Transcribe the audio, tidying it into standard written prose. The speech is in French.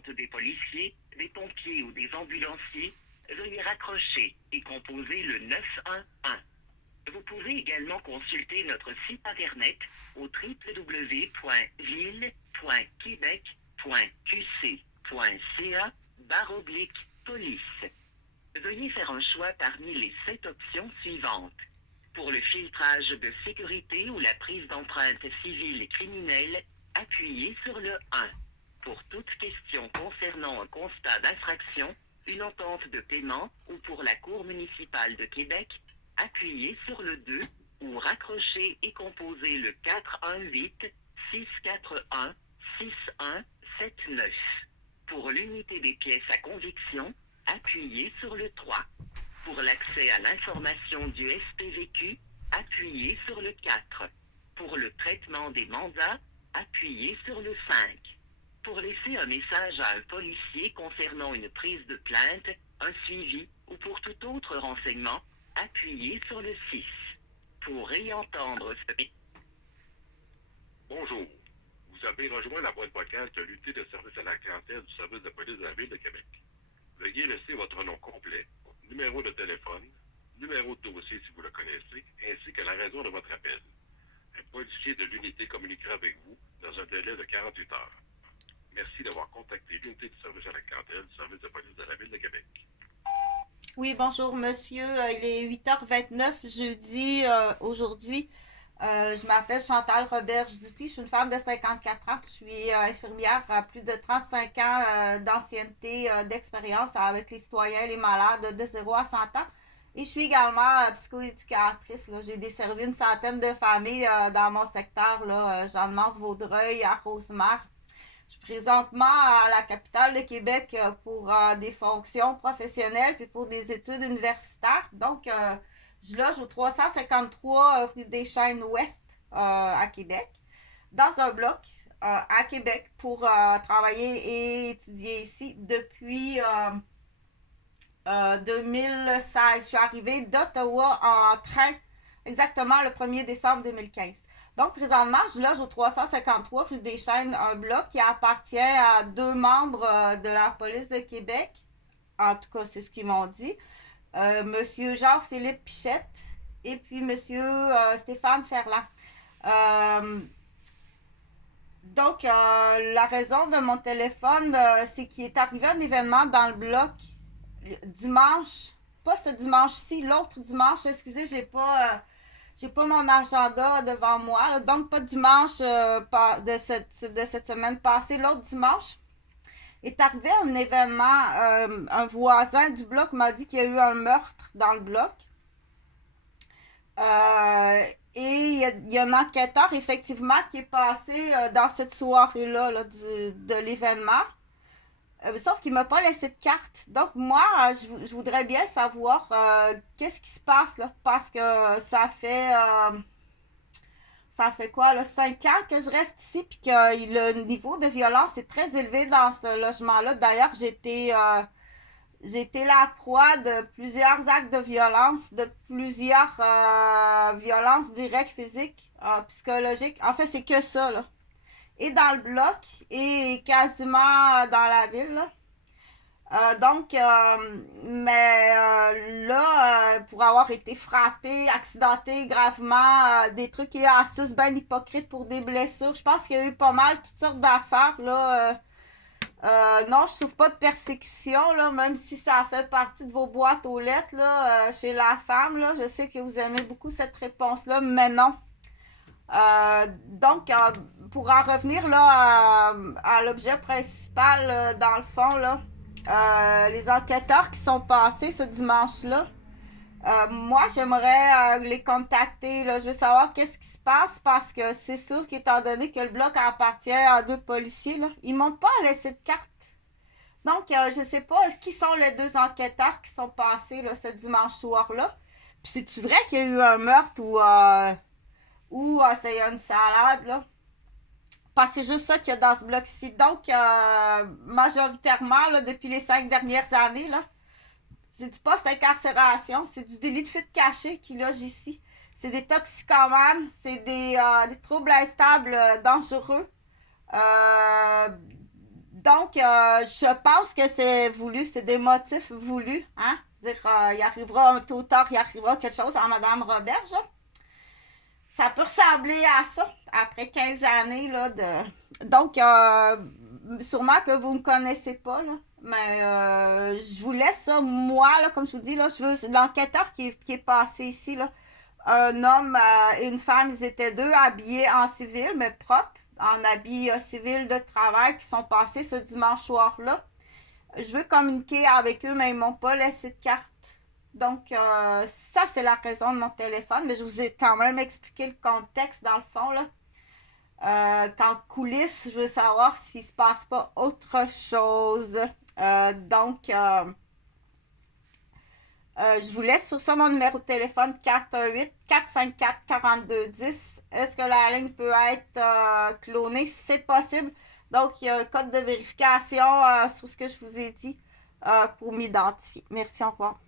des policiers, des pompiers ou des ambulanciers, veuillez raccrocher et composer le 911. Vous pouvez également consulter notre site internet au www.ville.québec.qc.ca/police. Veuillez faire un choix parmi les 7 options suivantes. Pour le filtrage de sécurité ou la prise d'empreintes civiles et criminelles, appuyez sur le 1. Pour toute question concernant un constat d'infraction, une entente de paiement ou pour la Cour municipale de Québec, appuyez sur le 2 ou raccrochez et composez le 418-641-6179. Pour l'unité des pièces à conviction, appuyez sur le 3. Pour l'accès à l'information du SPVQ, appuyez sur le 4. Pour le traitement des mandats, appuyez sur le 5. Pour laisser un message à un policier concernant une prise de plainte, un suivi ou pour tout autre renseignement, appuyez sur le 6. Pour réentendre ce... Bonjour. Vous avez rejoint la boîte vocale de l'unité de service à la clientèle du service de police de la Ville de Québec. Veuillez laisser votre nom complet, numéro de téléphone, numéro de dossier si vous le connaissez, ainsi que la raison de votre appel. Un policier de l'unité communiquera avec vous dans un délai de 48 heures. Merci d'avoir contacté l'unité de service à la clientèle du service de police de la Ville de Québec. Oui, bonjour monsieur. Il est 8h29 jeudi aujourd'hui. Je m'appelle Chantal Roberge-Dupuis. Je suis une femme de 54 ans. Je suis infirmière à plus de 35 ans d'ancienneté, d'expérience avec les citoyens et les malades de 0 à 100 ans. Et je suis également psychoéducatrice. Là. J'ai desservi une centaine de familles dans mon secteur, là, Jeanne-Mance-Vaudreuil, à Rosemère. Je suis présentement à la capitale de Québec pour des fonctions professionnelles puis pour des études universitaires. Donc, je loge au 353 rue des Chênes Ouest à Québec, dans un bloc à Québec pour travailler et étudier ici depuis 2016. Je suis arrivée d'Ottawa en train exactement le 1er décembre 2015. Donc, présentement, je loge au 353 rue des Chênes, un bloc qui appartient à 2 membres de la police de Québec. En tout cas, c'est ce qu'ils m'ont dit. Monsieur Jean-Philippe Pichette et puis Monsieur Stéphane Ferland. Donc, la raison de mon téléphone, c'est qu'il est arrivé un événement dans le bloc dimanche. Pas ce dimanche-ci, l'autre dimanche. Excusez, j'ai pas mon agenda devant moi, là, donc pas dimanche de cette semaine passée. L'autre dimanche est arrivé un événement. Un voisin du bloc m'a dit qu'il y a eu un meurtre dans le bloc. Et il y a un enquêteur, effectivement, qui est passé dans cette soirée-là là, de l'événement. Sauf qu'il ne m'a pas laissé de carte. Donc, moi, je voudrais bien savoir qu'est-ce qui se passe, là. Parce que ça fait quoi, là, 5 ans que je reste ici, puis que le niveau de violence est très élevé dans ce logement-là. D'ailleurs, j'ai été la proie de plusieurs actes de violence, de plusieurs violences directes, physiques, psychologiques. En fait, c'est que ça, là. Et dans le bloc, et quasiment dans la ville, là. Pour avoir été frappé, accidenté gravement, des trucs et astuces bien hypocrites pour des blessures, je pense qu'il y a eu pas mal toutes sortes d'affaires, là. Non, je souffre pas de persécution, là, même si ça fait partie de vos boîtes aux lettres, là, chez la femme, là. Je sais que vous aimez beaucoup cette réponse-là, mais non. Pour en revenir là à l'objet principal, dans le fond, là, les enquêteurs qui sont passés ce dimanche-là, moi, j'aimerais les contacter. Là. Je veux savoir qu'est-ce qui se passe parce que c'est sûr qu'étant donné que le bloc appartient à 2 policiers, là, ils m'ont pas laissé de carte. Donc, je sais pas qui sont les 2 enquêteurs qui sont passés là, ce dimanche soir-là. Puis, c'est-tu vrai qu'il y a eu un meurtre ou c'est une salade, là? Parce que c'est juste ça qu'il y a dans ce bloc-ci. Donc, majoritairement, là, depuis les 5 dernières années, là, c'est du post-incarcération, c'est du délit de fuite cachée qui loge ici. C'est des toxicomanes, c'est des troubles instables dangereux. Donc, je pense que c'est voulu, c'est des motifs voulus, hein? Dire, il arrivera tôt ou tard, il arrivera quelque chose à Madame Roberge. Ça peut ressembler à ça, après 15 années, là, de... Donc, sûrement que vous ne me connaissez pas, là, mais je vous laisse ça, moi, là, comme je vous dis, là, je veux l'enquêteur qui est passé ici, là, un homme et une femme, ils étaient deux habillés en civil, mais propres, en habits civil de travail, qui sont passés ce dimanche soir-là. Je veux communiquer avec eux, mais ils m'ont pas laissé de carte. Donc, ça, c'est la raison de mon téléphone, mais je vous ai quand même expliqué le contexte, dans le fond, là. Qu'en coulisses, je veux savoir s'il se passe pas autre chose. Donc, je vous laisse sur ça mon numéro de téléphone 418-454-4210. Est-ce que la ligne peut être clonée? C'est possible. Donc, il y a un code de vérification sur ce que je vous ai dit pour m'identifier. Merci, au revoir.